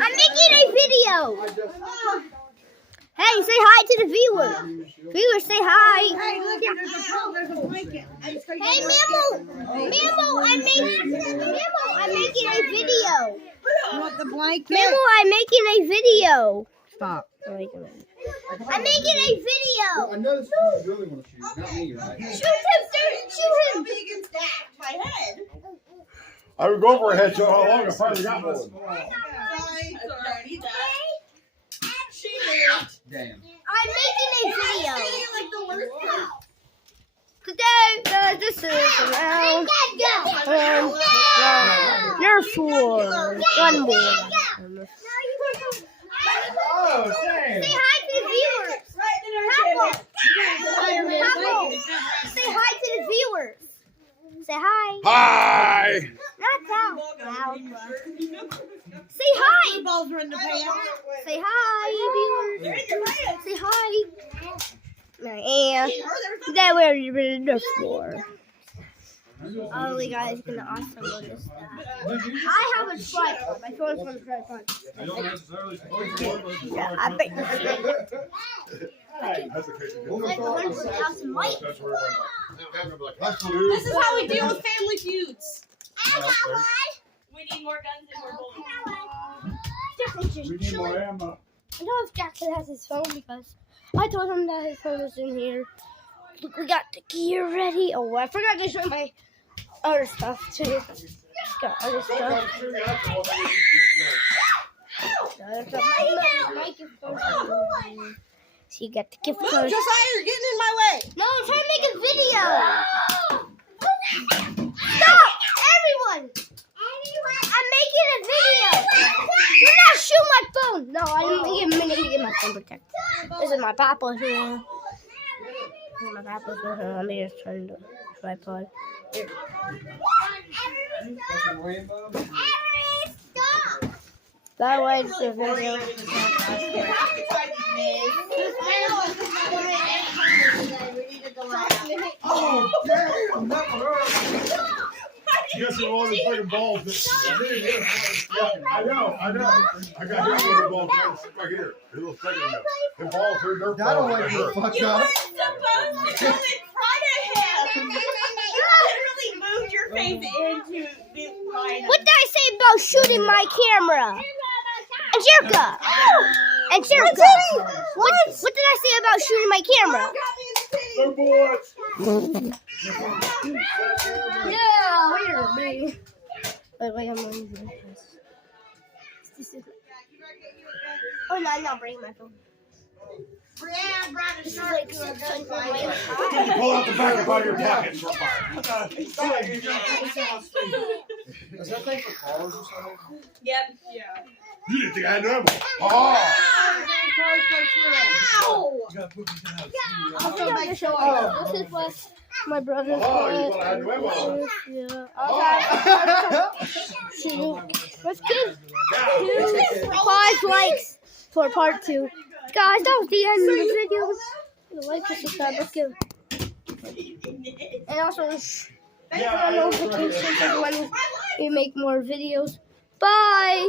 I'm making a video. Hey, say hi to the viewers. Viewers, say hi. Hey, look, there's a blanket. Hey, Mammo, I'm making a video. You want the blanket? Mammo, I'm making a video. Stop. I'm making a video. I know this is you really want to shoot, not me, right? Shoot him, shoot him. I would go for a headshot. How long? I finally got one. Damn. I'm making a video. Today, this is around Nerf War, Gun War. Oh, damn. Say hi to the viewers. Pablo, say hi to the viewers. Say hi. Hi. Not that loud. Say hi. Balls are in the pants. Say hi, viewers. Say hi. And then we're in the floor. Oh, you guys gonna also notice that. I have a tripod. My phone's on a tripod. Yeah, I bet you That's okay. like 100,000 lights. That's where This is how we deal with family feuds. I got one. We need more guns and more bullets. Jackson's just we need chilling. more ammo. I know if Jackson has his phone because I told him that his phone was in here. Look, we got the gear ready. Oh, I forgot to show my other stuff too. Got other stuff. So you got the gift card. Josiah, you're getting in my way. No, I'm trying to make a video. Stop, everyone! I'm making a video. Do not shoot my phone. No, I'm gonna get my phone protected. This is my papa's room. My papa's room. Let me just turn the tripod. Here. That way it's the video. Oh, damn. You got some all these fucking balls. I know. I got these little balls right here. A little second ago. The balls are Nerf I don't balls. like you fuck You up. were supposed to come in front of him. You literally moved your face into the line. What did I say about shooting my camera? Angelica! Angelica! What did I say about shooting my camera? No bullets. Yeah, here, baby. Wait, I'm gonna use this. Oh, no, I'm not bringing my phone. This is like Did you pull out the back of your pockets for fire? Is that thing for cars or something? Yep. Yeah. You didn't think I had no ammo. Oh! I'll make sure. This is what my brother's Oh, you thought I had no ammo. Yeah. Let's give 5 likes for part 2. Guys, that was the end of the video. Like and subscribe. Let's give. And also, turn on notifications when we make more videos. Bye.